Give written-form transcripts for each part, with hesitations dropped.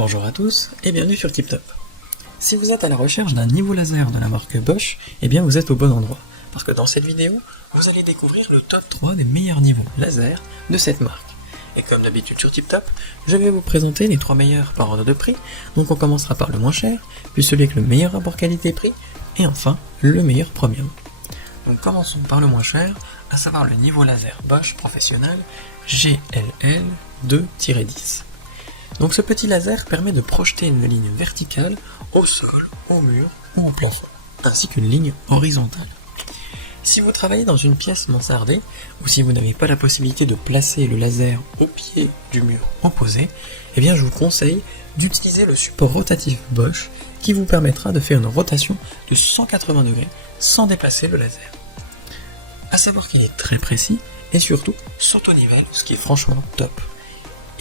Bonjour à tous et bienvenue sur TipTop. Si vous êtes à la recherche d'un niveau laser de la marque Bosch, eh bien vous êtes au bon endroit. Parce que dans cette vidéo, vous allez découvrir le top 3 des meilleurs niveaux laser de cette marque. Et comme d'habitude sur TipTop, je vais vous présenter les 3 meilleurs par ordre de prix. Donc on commencera par le moins cher, puis celui avec le meilleur rapport qualité-prix, et enfin le meilleur premium. Donc commençons par le moins cher, à savoir le niveau laser Bosch professionnel GLL 2-10. Donc ce petit laser permet de projeter une ligne verticale au sol, au mur ou au plafond, ainsi qu'une ligne horizontale. Si vous travaillez dans une pièce mansardée, ou si vous n'avez pas la possibilité de placer le laser au pied du mur opposé, eh bien je vous conseille d'utiliser le support rotatif Bosch qui vous permettra de faire une rotation de 180 degrés sans déplacer le laser. A savoir qu'il est très précis et surtout s'auto-nivelle, ce qui est franchement top.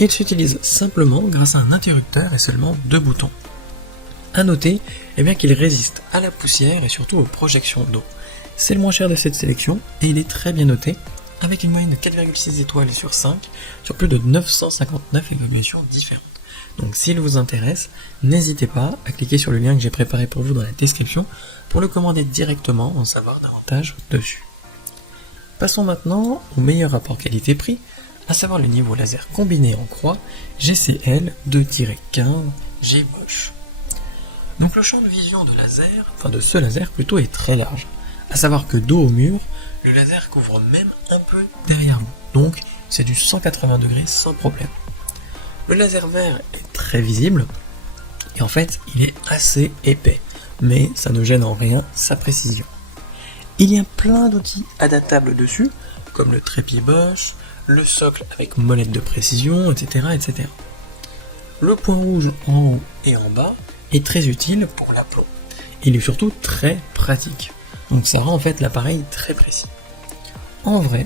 Il s'utilise simplement grâce à un interrupteur et seulement 2 boutons. A noter qu'il résiste à la poussière et surtout aux projections d'eau. C'est le moins cher de cette sélection et il est très bien noté avec une moyenne de 4,6 étoiles sur 5 sur plus de 959 évaluations différentes. Donc s'il vous intéresse, n'hésitez pas à cliquer sur le lien que j'ai préparé pour vous dans la description pour le commander directement, en savoir davantage dessus. Passons maintenant au meilleur rapport qualité-prix, à savoir le niveau laser combiné en croix GCL 2-15 G Bosch. Donc le champ de vision de ce laser plutôt est très large, à savoir que dos au mur, le laser couvre même un peu derrière vous, donc c'est du 180 degrés sans problème. Le laser vert est très visible, et en fait il est assez épais, mais ça ne gêne en rien sa précision. Il y a plein d'outils adaptables dessus, comme le trépied Bosch, le socle avec molette de précision, etc., etc. Le point rouge en haut et en bas est très utile pour l'aplomb. Il est surtout très pratique, donc ça rend en fait l'appareil très précis. En vrai,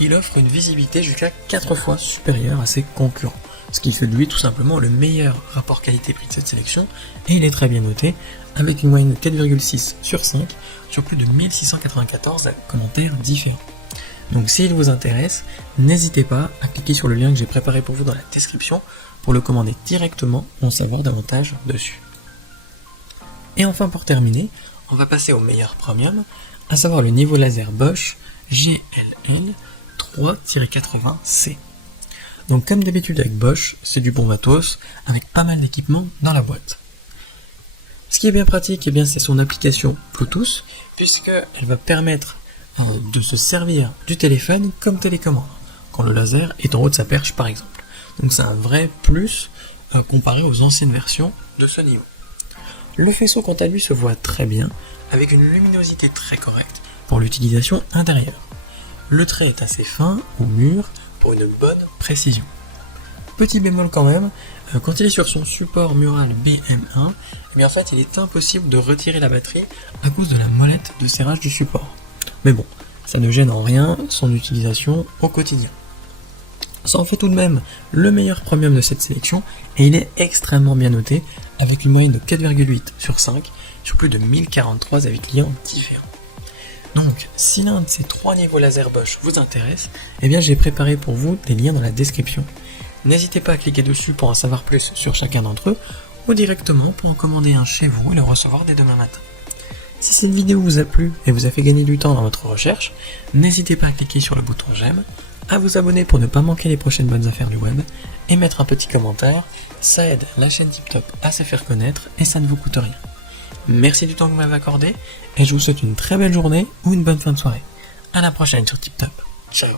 il offre une visibilité jusqu'à 4 fois supérieure à ses concurrents, ce qui fait de lui tout simplement le meilleur rapport qualité-prix de cette sélection, et il est très bien noté, avec une moyenne de 4,6 sur 5, sur plus de 1694 commentaires différents. Donc s'il vous intéresse, n'hésitez pas à cliquer sur le lien que j'ai préparé pour vous dans la description pour le commander directement ou en savoir davantage dessus. Et enfin pour terminer, on va passer au meilleur premium, à savoir le niveau laser Bosch GLL 3-80C. Donc comme d'habitude avec Bosch, c'est du bon matos, avec pas mal d'équipements dans la boîte. Ce qui est bien pratique, c'est son application Bluetooth, puisqu'elle va permettre de se servir du téléphone comme télécommande, quand le laser est en haut de sa perche par exemple. Donc c'est un vrai plus comparé aux anciennes versions de ce niveau. Le faisceau quant à lui se voit très bien, avec une luminosité très correcte pour l'utilisation intérieure. Le trait est assez fin au mur pour une bonne précision. Petit bémol quand même, quand il est sur son support mural BM1, en fait il est impossible de retirer la batterie à cause de la molette de serrage du support. Mais bon, ça ne gêne en rien son utilisation au quotidien. Ça en fait tout de même le meilleur premium de cette sélection et il est extrêmement bien noté avec une moyenne de 4,8 sur 5 sur plus de 1043 avis clients différents. Donc, si l'un de ces 3 niveaux laser Bosch vous intéresse, j'ai préparé pour vous des liens dans la description. N'hésitez pas à cliquer dessus pour en savoir plus sur chacun d'entre eux ou directement pour en commander un chez vous et le recevoir dès demain matin. Si cette vidéo vous a plu et vous a fait gagner du temps dans votre recherche, n'hésitez pas à cliquer sur le bouton j'aime, à vous abonner pour ne pas manquer les prochaines bonnes affaires du web, et mettre un petit commentaire, ça aide la chaîne TipTop à se faire connaître et ça ne vous coûte rien. Merci du temps que vous m'avez accordé, et je vous souhaite une très belle journée ou une bonne fin de soirée. À la prochaine sur TipTop. Ciao.